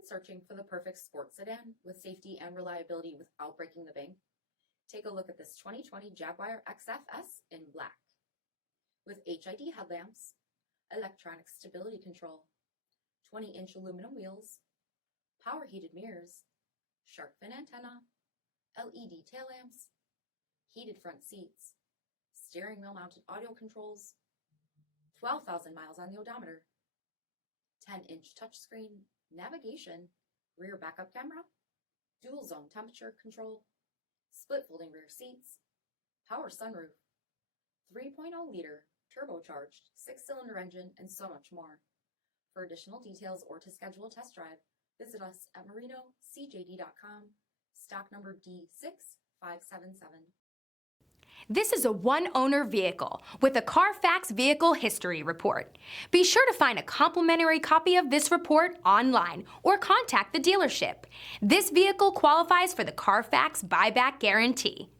been searching for the perfect sports sedan with safety and reliability without breaking the bank? Take a look at this 2020 Jaguar XF S in black. With HID headlamps, electronic stability control, 20-inch aluminum wheels, power heated mirrors, shark fin antenna, LED tail lamps, heated front seats, steering wheel mounted audio controls, 12,000 miles on the odometer, 10-inch touchscreen, navigation, rear backup camera, dual zone temperature control, split folding rear seats, power sunroof, 3.0-liter turbocharged 6-cylinder engine, and so much more. For additional details or to schedule a test drive, visit us at marinocjd.com, stock number D6577. This is a one-owner vehicle with a CARFAX Vehicle History Report. Be sure to find a complimentary copy of this report online or contact the dealership. This vehicle qualifies for the CARFAX Buyback Guarantee.